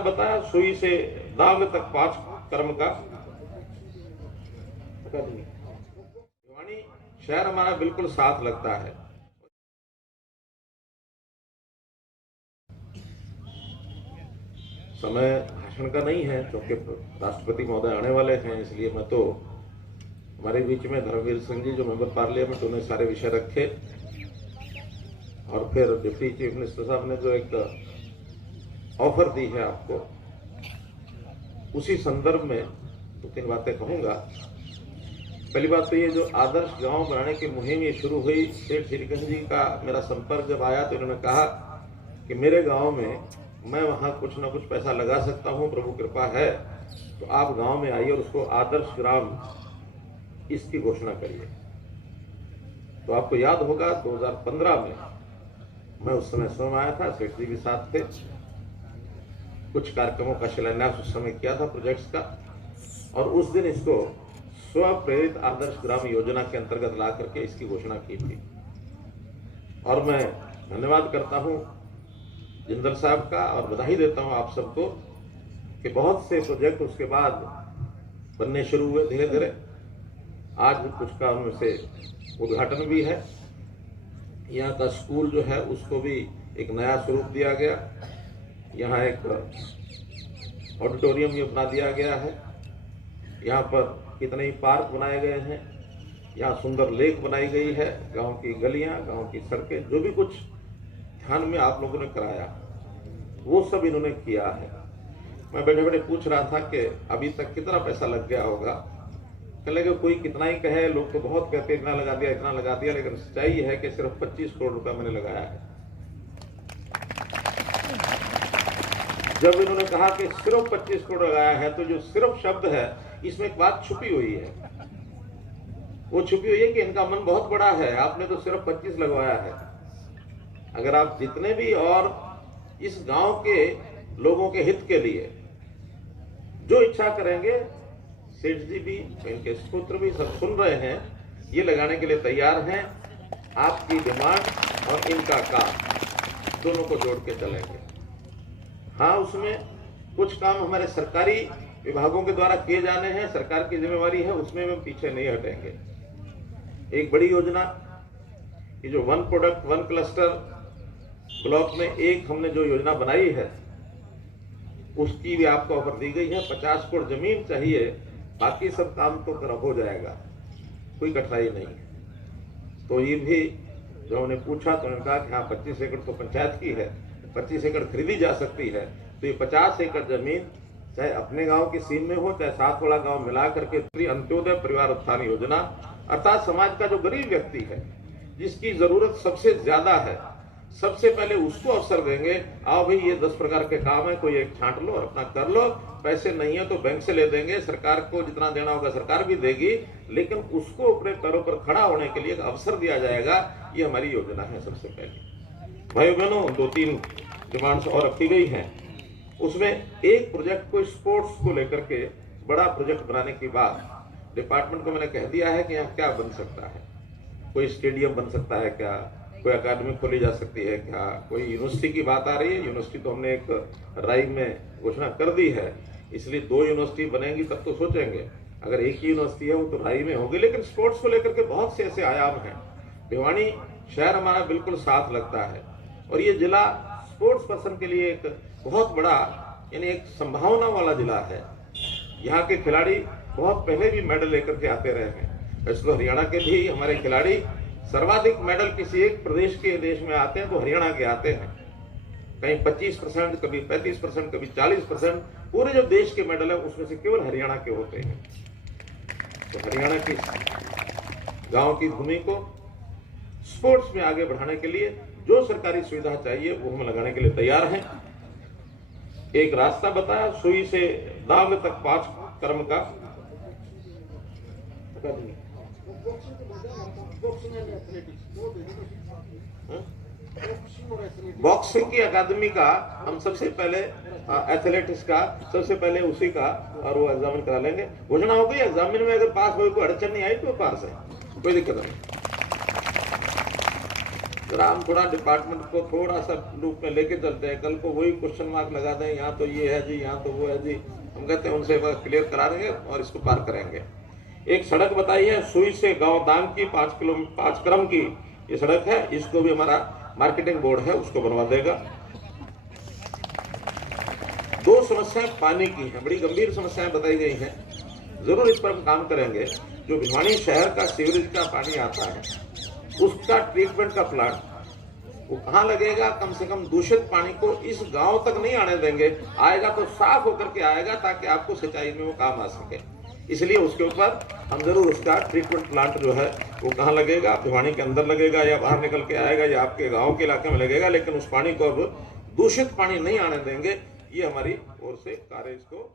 रास्ता बताया, सुई से दाग तक 5 कर्म का। भिवानी शहर हमारा बिल्कुल साथ लगता है। समय भाषण का नहीं है क्योंकि राष्ट्रपति महोदय आने वाले हैं, इसलिए मैं तो हमारे बीच में धर्मवीर सिंह जी जो मेंबर पार्लियामेंट, उन्हें सारे विषय रखे और फिर डिप्टी चीफ मिनिस्टर साहब ने जो एक ऑफर दी है आपको, उसी संदर्भ में 2-3 बातें कहूंगा। पहली बात तो ये जो आदर्श गांव बनाने की मुहिम ये शुरू हुई, सेठ श्रीकंठ जी का मेरा संपर्क जब आया तो इन्होंने कहा कि मेरे गांव में मैं वहां कुछ ना कुछ पैसा लगा सकता हूं, प्रभु कृपा है, तो आप गांव में आइए और उसको आदर्श ग्राम इसकी घोषणा करिए। तो आपको याद होगा 2015 में मैं उस समय स्वयं आया था, सेठ जी भी साथ थे, कुछ कार्यक्रमों का शिलान्यास उस समय किया था प्रोजेक्ट्स का, और उस दिन इसको स्व प्रेरित आदर्श ग्राम योजना के अंतर्गत ला करके इसकी घोषणा की थी। और मैं धन्यवाद करता हूं जिंदल साहब का और बधाई देता हूं आप सबको कि बहुत से प्रोजेक्ट उसके बाद बनने शुरू हुए धीरे धीरे। आज कुछ का उनमें से उद्घाटन भी है। यहाँ का स्कूल जो है उसको भी एक नया स्वरूप दिया गया, यहाँ एक ऑडिटोरियम भी बना दिया गया है, यहाँ पर कितने ही पार्क बनाए गए हैं, यहाँ सुंदर लेक बनाई गई है, गांव की गलियां, गांव की सड़कें, जो भी कुछ ध्यान में आप लोगों ने कराया वो सब इन्होंने किया है। मैं बैठे बैठे पूछ रहा था कि अभी तक कितना पैसा लग गया होगा। कहने लगे कोई कितना ही कहे, लोग तो बहुत कहते इतना लगा दिया इतना लगा दिया, लेकिन सच्चाई ये है कि सिर्फ 25 करोड़ रुपया मैंने लगाया है। जब इन्होंने कहा कि सिर्फ 25 करोड़ लगाया है तो जो सिर्फ शब्द है इसमें एक बात छुपी हुई है। वो छुपी हुई है कि इनका मन बहुत बड़ा है, आपने तो सिर्फ 25 लगवाया है। अगर आप जितने भी और इस गांव के लोगों के हित के लिए जो इच्छा करेंगे, सेठ जी भी इनके पुत्र भी सब सुन रहे हैं, ये लगाने के लिए तैयार हैं। आपकी डिमांड और इनका काम दोनों को जोड़ के चलेंगे। हाँ, उसमें कुछ काम हमारे सरकारी विभागों के द्वारा किए जाने हैं, सरकार की जिम्मेवारी है, उसमें हम पीछे नहीं हटेंगे। एक बड़ी योजना ये जो 1 प्रोडक्ट 1 क्लस्टर ब्लॉक में एक हमने जो योजना बनाई है उसकी भी आपको ऑफर दी गई है। 50 करोड़ जमीन चाहिए, बाकी सब काम तो हो जाएगा, कोई कठिनाई नहीं है। तो ये भी जो उन्होंने पूछा तो उन्होंने कहा कि हाँ 25 एकड़ तो पंचायत की है, 25 एकड़ खरीदी जा सकती है, तो ये 50 एकड़ जमीन चाहे अपने गांव की सीन में हो चाहे साथ वाला गांव मिला करके अंत्योदय परिवार उत्थान योजना, अर्थात समाज का जो गरीब व्यक्ति है जिसकी जरूरत सबसे ज्यादा है, सबसे पहले उसको अवसर देंगे। आओ भाई ये 10 प्रकार के काम है, कोई एक छांट लो और अपना कर लो, पैसे नहीं है तो बैंक से ले देंगे, सरकार को जितना देना होगा सरकार भी देगी, लेकिन उसको अपने पैरों पर खड़ा होने के लिए एक अवसर दिया जाएगा। ये हमारी योजना है। सबसे पहले भाई बहनों 2-3 डिमांड्स और रखी गई हैं। उसमें एक प्रोजेक्ट को स्पोर्ट्स को लेकर के बड़ा प्रोजेक्ट बनाने के बाद डिपार्टमेंट को मैंने कह दिया है कि यहाँ क्या बन सकता है। कोई स्टेडियम बन सकता है क्या, कोई अकादमी खोली जा सकती है क्या, कोई यूनिवर्सिटी की बात आ रही है। यूनिवर्सिटी तो हमने एक राय में घोषणा कर दी है, इसलिए 2 यूनिवर्सिटी बनेंगी तब तो सोचेंगे। अगर एक ही यूनिवर्सिटी है वो तो राय में होगी, लेकिन स्पोर्ट्स को लेकर के बहुत से ऐसे आयाम हैं। भिवानी शहर हमारा बिल्कुल साथ लगता है और ये जिला स्पोर्ट्स पर्सन के लिए एक बहुत बड़ा यानी एक संभावना वाला जिला है। यहाँ के खिलाड़ी बहुत पहले भी मेडल लेकर के आते रहे हैं। वैसे तो हरियाणा के भी हमारे खिलाड़ी सर्वाधिक मेडल किसी एक प्रदेश के देश में आते हैं तो हरियाणा के आते हैं। कहीं 25%, कभी 35%, कभी 40%, पूरे जो देश के मेडल है उसमें से केवल हरियाणा के होते हैं। तो हरियाणा की गांव की भूमि को स्पोर्ट्स में आगे बढ़ाने के लिए जो सरकारी सुविधा चाहिए वो हम लगाने के लिए तैयार हैं। एक रास्ता बताया, सुई से दाग तक 5 कर्म का। बॉक्सिंग की अकादमी का हम सबसे पहले एथलेटिक्स का सबसे पहले उसी का और वो एग्जामिन करा लेंगे। घोषणा हो गई, एग्जामिन में अगर पास हो कोई अड़चन नहीं आई तो पास है, कोई दिक्कत नहीं। जरा हम थोड़ा डिपार्टमेंट को थोड़ा सा लूप में लेके चलते हैं, कल को वही क्वेश्चन मार्क लगा दें, यहाँ तो ये है जी, यहाँ तो वो है जी। हम कहते हैं उनसे क्लियर करा देंगे और इसको पार करेंगे। एक सड़क बताई है सुई से गांव दांग की 5 क्रम की ये सड़क है, इसको भी हमारा मार्केटिंग बोर्ड है उसको बनवा देगा। 2 समस्याएं पानी की हैं, बड़ी गंभीर समस्याएं बताई गई हैं, जरूर इस पर हम काम करेंगे। जो भिवानी शहर का सीवरेज का पानी आता है उसका ट्रीटमेंट का प्लांट वो कहाँ लगेगा? कम से कम दूषित पानी को इस गांव तक नहीं आने देंगे, आएगा तो साफ होकर के आएगा ताकि आपको सिंचाई में वो काम आ सके। इसलिए उसके ऊपर हम जरूर उसका ट्रीटमेंट प्लांट जो है वो कहाँ लगेगा, भिवानी के अंदर लगेगा या बाहर निकल के आएगा या आपके गाँव के इलाके में लगेगा, लेकिन उस पानी को अब दूषित पानी नहीं आने देंगे। ये हमारी ओर से कार्य इसको